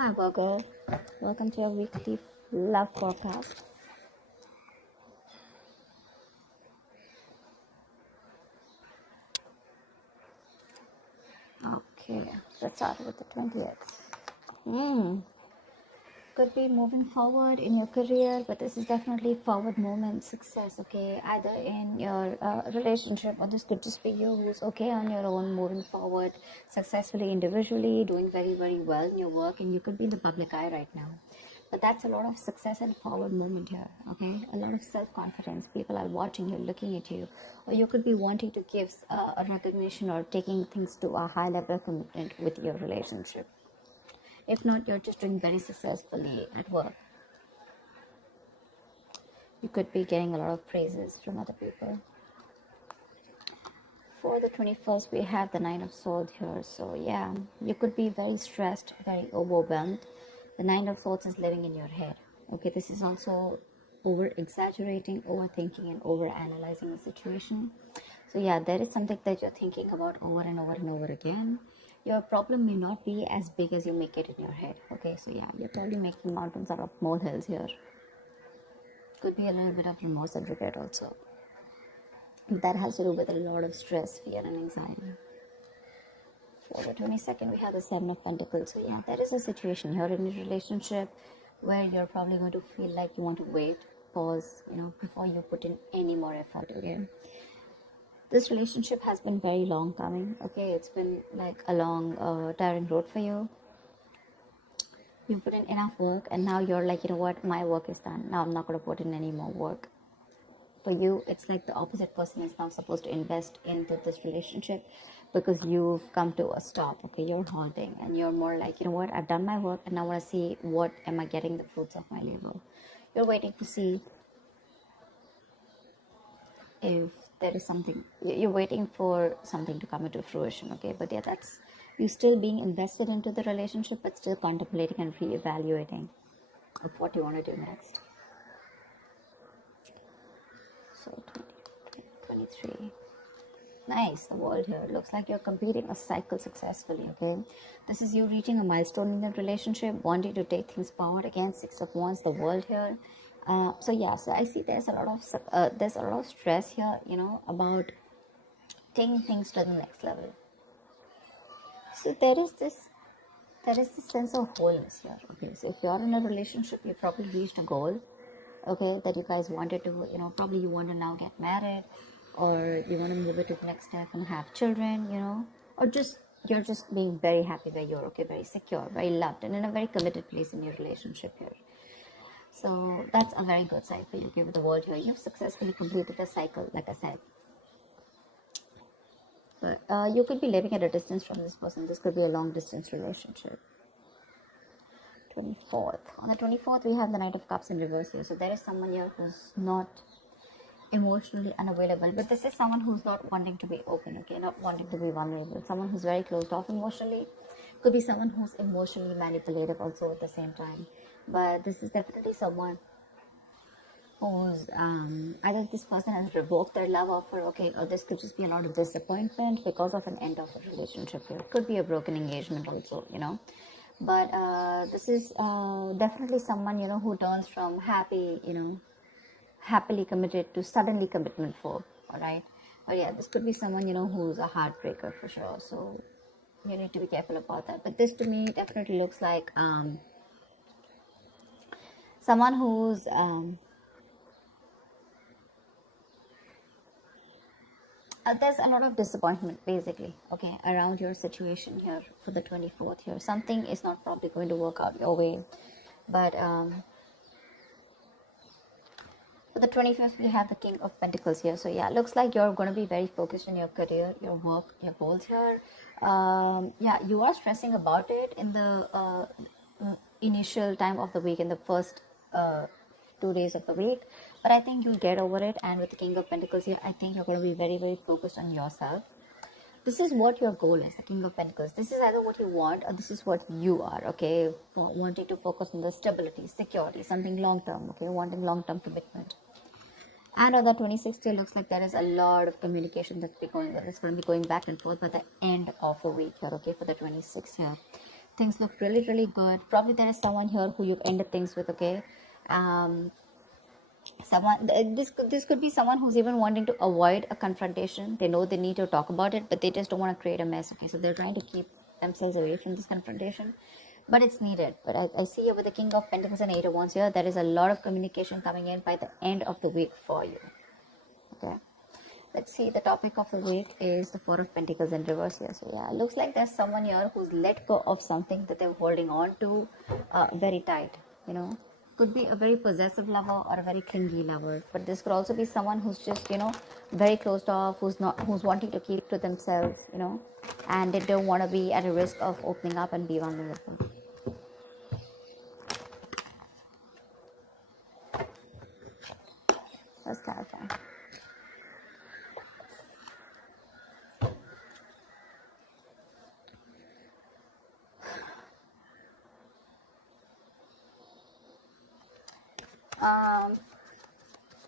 Hi Virgo, welcome to your weekly love forecast. Okay, let's start with the 20th. Could be moving forward in your career, but this is definitely forward movement, success, okay, either in your relationship, or this could just be you who's okay on your own, moving forward successfully individually, doing very, very well in your work, and you could be in the public eye right now. But that's a lot of success and forward movement here, okay? A lot of self-confidence. People are watching you, looking at you. Or you could be wanting to give a recognition or taking things to a high level of commitment with your relationship. If not, you're just doing very successfully at work. You could be getting a lot of praises from other people. For the 21st, we have the 9 of Swords here. So yeah, you could be very stressed, very overwhelmed. The 9 of Swords is living in your head. Okay, this is also over-exaggerating, overthinking, and over-analyzing the situation. So yeah, there is something that you're thinking about over and over and over again. Your problem may not be as big as you make it in your head. Okay, so yeah, you're probably making mountains out of molehills here. Could be a little bit of remorse and regret also. That has to do with a lot of stress, fear, and anxiety. For the 22nd, we have the 7 of Pentacles. So yeah, there is a situation here in your relationship where you're probably going to feel like you want to wait, pause, before you put in any more effort, okay? This relationship has been very long coming, okay? It's been like a long, tiring road for you. You've put in enough work, and now you're like, you know what, my work is done. Now I'm not going to put in any more work. For you, it's like the opposite person is now supposed to invest into this relationship because you've come to a stop, okay? You're haunting, and you're more like, you know what, I've done my work, and now I want to see what am I getting the fruits of my labor. You're waiting to see if there is something, you're waiting for something to come into fruition, okay? But yeah, that's you still being invested into the relationship, but still contemplating and reevaluating of what you want to do next. So 23. Nice, the world here. Looks like you're completing a cycle successfully, okay? This is you reaching a milestone in your relationship, wanting to take things forward. Again, 6 of Wands, the world here. So yeah, so I see there's a lot of stress here, about taking things to the next level. So there is this sense of wholeness here, okay? So if you're in a relationship, you probably reached a goal, okay, that you guys wanted to, probably you want to now get married, or you want to move it to the next step and have children, or you're just being very happy where you're, okay, very secure, very loved, and in a very committed place in your relationship here. So that's a very good sign for you, okay, with the world here. You've successfully completed a cycle, like I said. But you could be living at a distance from this person. This could be a long distance relationship. 24th. On the 24th, we have the Knight of Cups in reverse here. So there is someone here who's not emotionally unavailable. But this is someone who's not wanting to be open, okay, not wanting to be vulnerable. Someone who's very closed off emotionally. Could be someone who's emotionally manipulative also at the same time. But this is definitely someone who's either this person has revoked their love offer, okay, or this could just be a lot of disappointment because of an end of a relationship here. It could be a broken engagement also, But this is definitely someone, who turns from happily committed to suddenly commitment for, all right? Or yeah, this could be someone, who's a heartbreaker for sure. So you need to be careful about that. But this to me definitely looks like someone who's there's a lot of disappointment basically, okay, around your situation here for the 24th here. Something is not probably going to work out your way. But for the 25th, we have the King of Pentacles here. So yeah, looks like you're going to be very focused on your career, your work, your goals here. Yeah, you are stressing about it in the initial time of the week, in the first 2 days of the week, but I think you'll get over it. And with the King of Pentacles here, I think you're going to be very, very focused on yourself. This is what your goal is, the King of Pentacles. This is either what you want, or this is what you are, okay, wanting to focus on the stability, security, something long-term, okay, wanting long-term commitment. And on the 26th, it looks like there is a lot of communication that's going to be going back and forth by the end of the week here, okay, for the 26th here. things look really, really good. Probably there is someone here who you've ended things with, okay? This could be someone who's even wanting to avoid a confrontation. They know they need to talk about it, but they just don't want to create a mess, okay? So they're trying to keep themselves away from this confrontation, but it's needed. But I see here with the King of Pentacles and Eight of Wands here, there is a lot of communication coming in by the end of the week for you, okay? Let's see, the topic of the week is the Four of Pentacles in reverse here. So yeah, it looks like there's someone here who's let go of something that they're holding on to very tight, you know. Could be a very possessive lover or a very clingy lover, but this could also be someone who's just, you know, very closed off, who's wanting to keep to themselves, you know, and they don't want to be at a risk of opening up and be vulnerable. Let's clarify.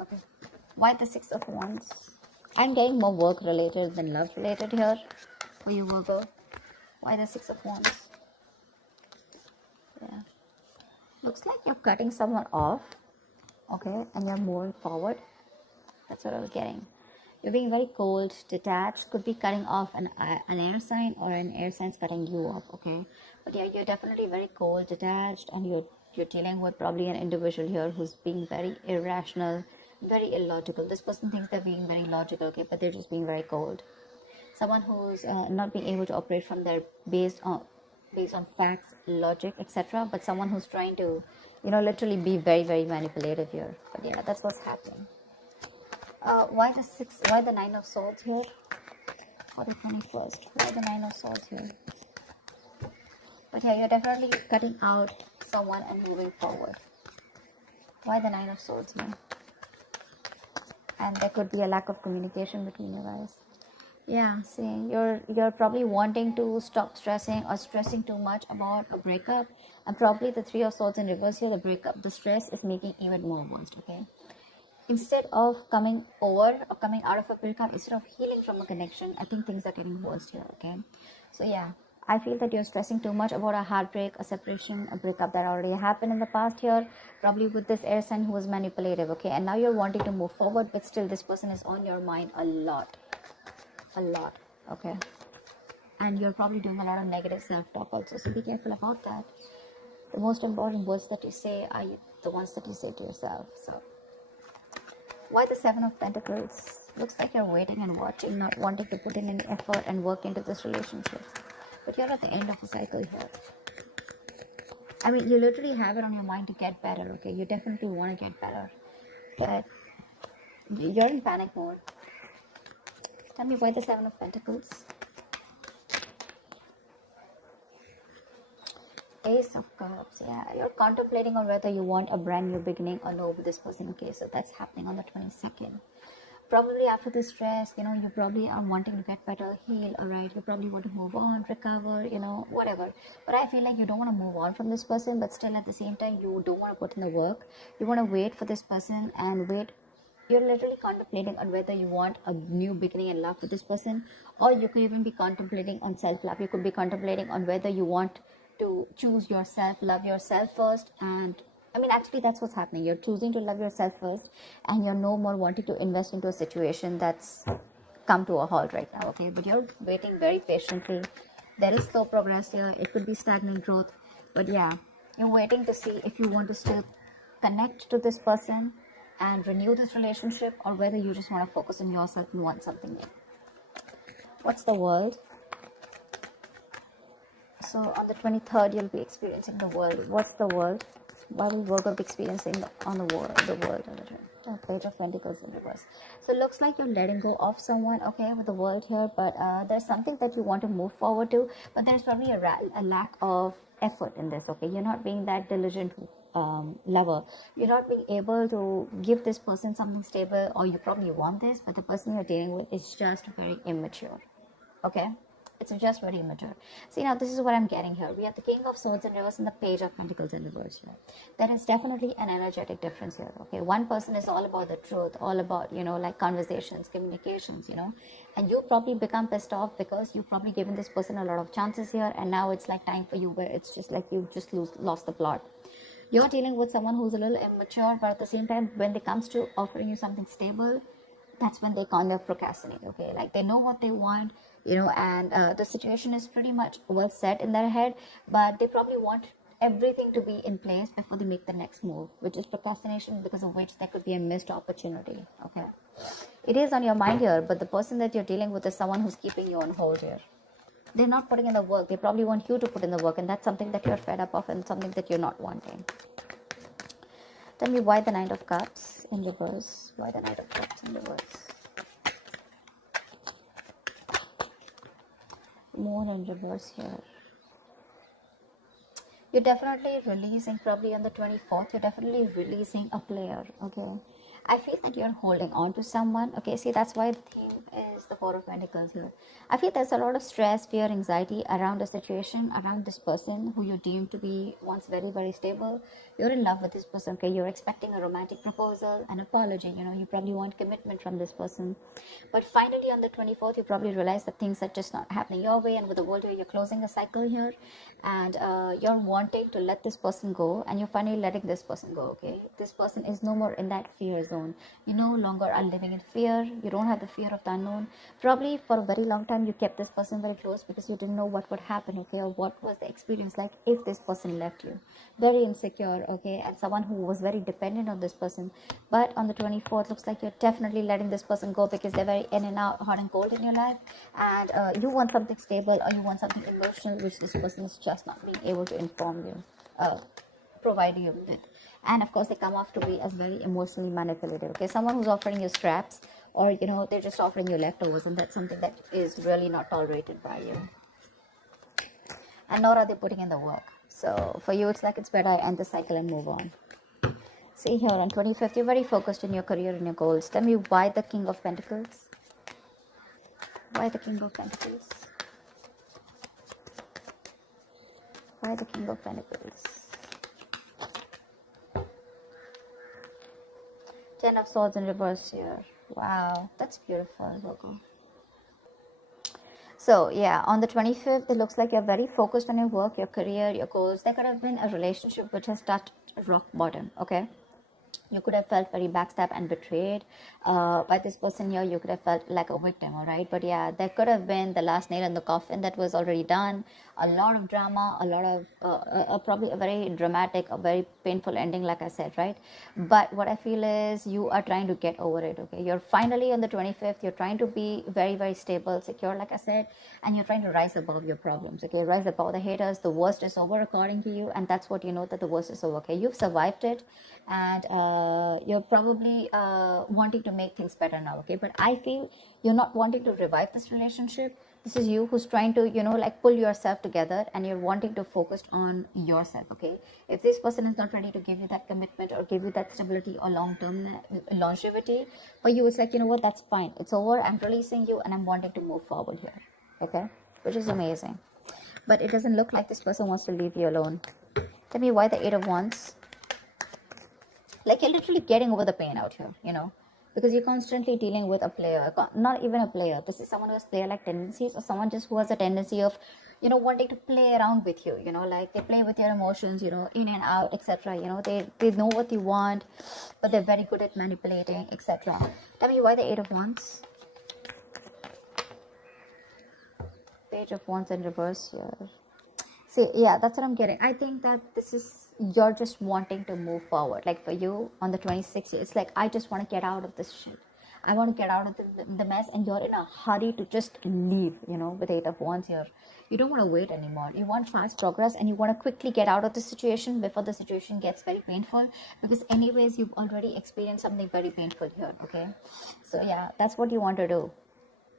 Okay, why the Six of Wands? I'm getting more work related than love related here for you, Virgo. Why the Six of Wands? Yeah, looks like you're cutting someone off, okay, and you're moving forward. That's what I was getting. You're being very cold, detached. Could be cutting off an air sign, or an air sign's cutting you off, okay? But yeah, you're definitely very cold, detached, and you're dealing with probably an individual here who's being very irrational, very illogical. This person thinks they're being very logical, okay, but they're just being very cold. Someone who's not being able to operate from their based on facts, logic, etc. But someone who's trying to, you know, literally be very, very manipulative here. But yeah, that's what's happening. Why the Nine of Swords here for the 21st? Why the Nine of Swords here? But yeah, you're definitely cutting out someone and moving forward. Why the Nine of Swords here? And there could be a lack of communication between you guys. Yeah, see, you're probably wanting to stop stressing or stressing too much about a breakup, and probably the Three of Swords in reverse here, the breakup, the stress is making even more worse, okay? Instead of coming over or coming out of a breakup, instead of healing from a connection, I think things are getting worse here, okay? So yeah, I feel that you're stressing too much about a heartbreak, a separation, a breakup that already happened in the past here, probably with this air sign who was manipulative, okay? And now you're wanting to move forward, but still this person is on your mind a lot, okay? And you're probably doing a lot of negative self-talk also, so be careful about that. The most important words that you say are the ones that you say to yourself. So why the Seven of Pentacles? Looks like you're waiting and watching, not wanting to put in any effort and work into this relationship. But you're at the end of a cycle here. I mean, you literally have it on your mind to get better, okay? You definitely want to get better. But you're in panic mode. Tell me why the Seven of Pentacles? Ace of Cups, yeah. You're contemplating on whether you want a brand new beginning or no with this person, okay? So that's happening on the 22nd. Probably after this stress, you know, you probably are wanting to get better, heal, alright? You probably want to move on, recover, you know, whatever. But I feel like you don't want to move on from this person, but still at the same time, you don't want to put in the work. You want to wait for this person and wait. You're literally contemplating on whether you want a new beginning in love with this person, or you could even be contemplating on self-love. You could be contemplating on whether you want to choose yourself, love yourself first. And I mean, actually that's what's happening. You're choosing to love yourself first, and you're no more wanting to invest into a situation that's come to a halt right now, okay? But you're waiting very patiently. There is slow progress here. It could be stagnant growth, but yeah, you're waiting to see if you want to still connect to this person and renew this relationship, or whether you just want to focus on yourself and want something new. What's the world? So on the 23rd, you'll be experiencing the world. What's the world? Why will Virgo be experiencing on the world? The Page of Pentacles in reverse. So it looks like you're letting go of someone, okay, with the world here. But there's something that you want to move forward to. But there's probably a lack of effort in this, okay? You're not being that diligent lover. You're not being able to give this person something stable, or you probably want this, but the person you're dealing with is just very immature, okay? It's just very immature. See, now this is what I'm getting here. We have the King of Swords in reverse and the Page of Pentacles in reverse here. There is definitely an energetic difference here, okay? One person is all about the truth, all about, you know, like conversations, communications, you know, and you probably become pissed off because you've probably given this person a lot of chances here, and now it's like time for you where it's just like you just lost the plot. You're dealing with someone who's a little immature, but at the same time, when it comes to offering you something stable, that's when they kind of procrastinate, okay? Like they know what they want, you know, and the situation is pretty much well set in their head, but they probably want everything to be in place before they make the next move, which is procrastination, because of which there could be a missed opportunity, okay? It is on your mind here, but the person that you're dealing with is someone who's keeping you on hold here. They're not putting in the work. They probably want you to put in the work, and that's something that you're fed up of and something that you're not wanting. Tell me why the Knight of Cups in reverse. Why the Knight of Cups in reverse? Moon in reverse here. You're definitely releasing, probably on the 24th, you're definitely releasing a player, okay? I feel that you're holding on to someone, okay? See, that's why the theme is the Four of Pentacles here. I feel there's a lot of stress, fear, anxiety around the situation, around this person who you deem to be once very, very stable. You're in love with this person, okay? You're expecting a romantic proposal, an apology, you know, you probably want commitment from this person. But finally, on the 24th, you probably realize that things are just not happening your way, and with the world here, you're closing a cycle here, and you're wanting to let this person go, and you're finally letting this person go, okay? This person is no more in that fear zone. You no longer are living in fear. You don't have the fear of the unknown. Probably for a very long time you kept this person very close because you didn't know what would happen, okay, or what was the experience like if this person left you. Very insecure, okay, and someone who was very dependent on this person. But on the 24th, looks like you're definitely letting this person go because they're very in and out, hot and cold in your life, and you want something stable, or you want something emotional, which this person is just not being able to inform you, provide you with. And of course, they come off to be as very emotionally manipulative, okay? Someone who's offering you scraps, or, you know, they're just offering you leftovers, and that's something that is really not tolerated by you. And nor are they putting in the work. So for you, it's like it's better I end the cycle and move on. See here, on 25th, you're very focused in your career and your goals. Tell me why the King of Pentacles? Why the King of Pentacles? Why the King of Pentacles? Ten of Swords in reverse here. Wow, that's beautiful, Virgo. So yeah, on the 25th, it looks like you're very focused on your work, your career, your goals. There could have been a relationship which has touched rock bottom, okay? You could have felt very backstabbed and betrayed by this person here. You could have felt like a victim, all right? But yeah, there could have been the last nail in the coffin that was already done. A lot of drama, a lot of probably a very dramatic, a very painful ending, like I said, right? But what I feel is you are trying to get over it, okay? You're finally on the 25th. You're trying to be very, very stable, secure, like I said, and you're trying to rise above your problems, okay? Rise above the haters. The worst is over according to you, and that's what you know, that the worst is over, okay? You've survived it, and you're probably wanting to make things better now, okay? But I feel you're not wanting to revive this relationship. This is you who's trying to, you know, like pull yourself together, and you're wanting to focus on yourself, okay? If this person is not ready to give you that commitment or give you that stability or long-term longevity, for you, it's like, you know what, that's fine. It's over. I'm releasing you, and I'm wanting to move forward here, okay? Which is amazing. But it doesn't look like this person wants to leave you alone. Tell me why the Eight of Wands? Like, you're literally getting over the pain out here, you know, because you're constantly dealing with a player, not even a player. This is someone who has player-like tendencies, or someone just who has a tendency of, you know, wanting to play around with you, you know, like they play with your emotions, you know, in and out, etc. You know, they know what you want, but they're very good at manipulating, etc. Tell me why the Eight of Wands? Page of Wands in reverse here. See, yeah, that's what I'm getting. I think that this is, you're just wanting to move forward. Like for you, on the 26th, it's like, I just want to get out of this shit. I want to get out of the mess, and you're in a hurry to just leave, you know, with Eight of Wands here. You don't want to wait anymore. You want fast progress, and you want to quickly get out of the situation before the situation gets very painful, because anyways, you've already experienced something very painful here, okay? So yeah, that's what you want to do.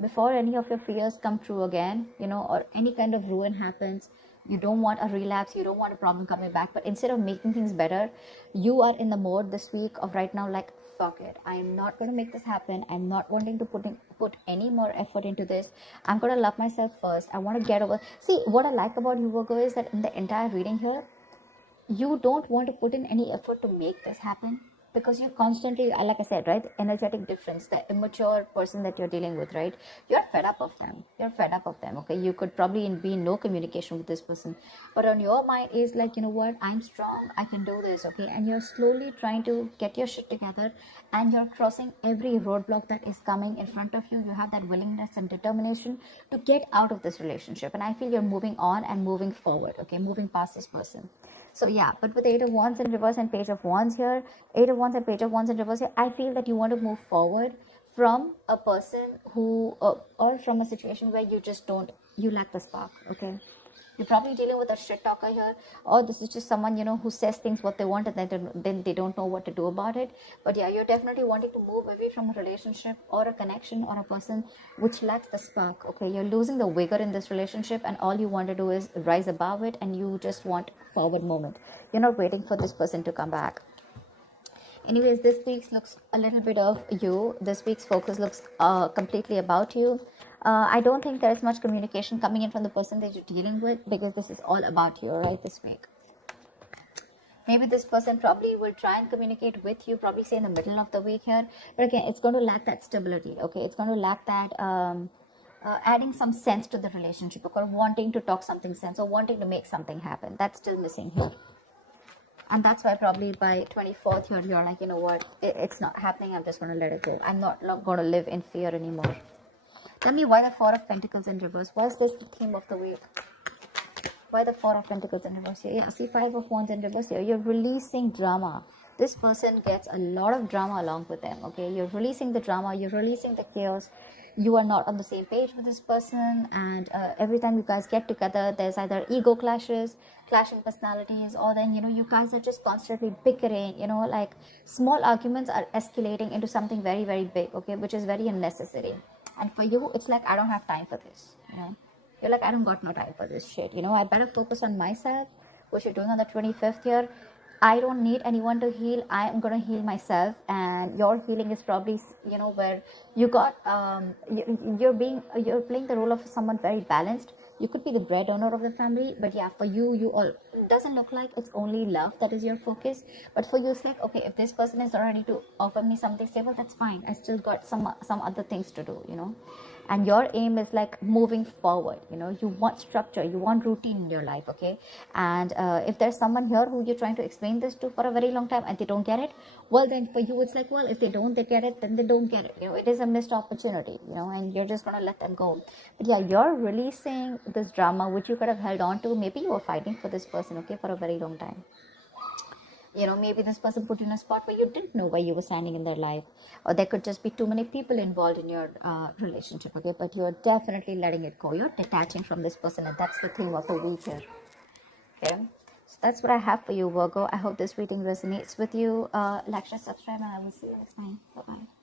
Before any of your fears come true again, you know, or any kind of ruin happens, You don't want a relapse, you don't want a problem coming back, but instead of making things better, you are in the mode this week of right now like, fuck it, I'm not going to make this happen. I'm not wanting to put any more effort into this. I'm going to love myself first. I want to get over. See, what I like about you, Virgo, is that in the entire reading here, you don't want to put in any effort to make this happen, because you're constantly, like I said, right, energetic difference, the immature person that you're dealing with, right, you're fed up of them. Okay, you could probably be in no communication with this person, but on your mind is like, you know what, I'm strong, I can do this. Okay, and you're slowly trying to get your shit together, and you're crossing every roadblock that is coming in front of you. You have that willingness and determination to get out of this relationship, and I feel you're moving on and moving forward. Okay, moving past this person. So yeah, but with 8 of Wands in reverse and Page of Wands here, 8 of Wands and Page of Wands in reverse here, I feel that you want to move forward from a person who, or from a situation where you lack the spark. Okay, you're probably dealing with a shit talker here, or this is just someone, you know, who says things what they want, and then they don't know what to do about it. But yeah, you're definitely wanting to move away from a relationship or a connection or a person which lacks the spark. Okay, you're losing the vigor in this relationship, and all you want to do is rise above it, and you just want forward moment. You're not waiting for this person to come back. Anyways, this week's looks a little bit of you. This week's focus looks completely about you. I don't think there is much communication coming in from the person that you're dealing with, because this is all about you, right, this week. Maybe this person probably will try and communicate with you, probably say in the middle of the week here. But again, it's going to lack that stability, okay? It's going to lack that adding some sense to the relationship, or wanting to talk something sense, or wanting to make something happen. That's still missing here. And that's why probably by 24th here, you're like, you know what, it's not happening. I'm just going to let it go. I'm not going to live in fear anymore. Tell me why the 4 of Pentacles in reverse. Was this the theme of the week? Why the 4 of Pentacles in reverse here? Yeah, see, 5 of Wands in reverse here. You're releasing drama. This person gets a lot of drama along with them. Okay, you're releasing the drama. You're releasing the chaos. You are not on the same page with this person, and every time you guys get together, there's either ego clashes, clashing personalities, or then, you know, you guys are just constantly bickering. You know, like small arguments are escalating into something very, very big. Okay, which is very unnecessary. And for you, it's like, I don't have time for this. You know, you're like, I don't got no time for this shit. You know, I better focus on myself, which you're doing on the 25th here. I don't need anyone to heal. I am going to heal myself. And your healing is probably, you know, where you got, you're playing the role of someone very balanced. You could be the breadwinner of the family, but yeah, for you, it doesn't look like it's only love that is your focus. But for you, it's like, okay, if this person is not ready to offer me something stable, that's fine. I still got some other things to do, you know. And your aim is like moving forward. You know, you want structure, you want routine in your life. Okay, and if there's someone here who you're trying to explain this to for a very long time and they don't get it, well, then for you it's like, well, if they get it, then they don't get it. You know, it is a missed opportunity. You know, and you're just gonna let them go. But yeah, you're releasing this drama which you could have held on to. Maybe you were fighting for this person, okay, for a very long time. You know, maybe this person put you in a spot where you didn't know where you were standing in their life, or there could just be too many people involved in your relationship. Okay, but you're definitely letting it go. You're detaching from this person, and that's the theme of the week here. Okay, so that's what I have for you, Virgo. I hope this reading resonates with you. Like, share, subscribe, and I will see you next time. Bye bye.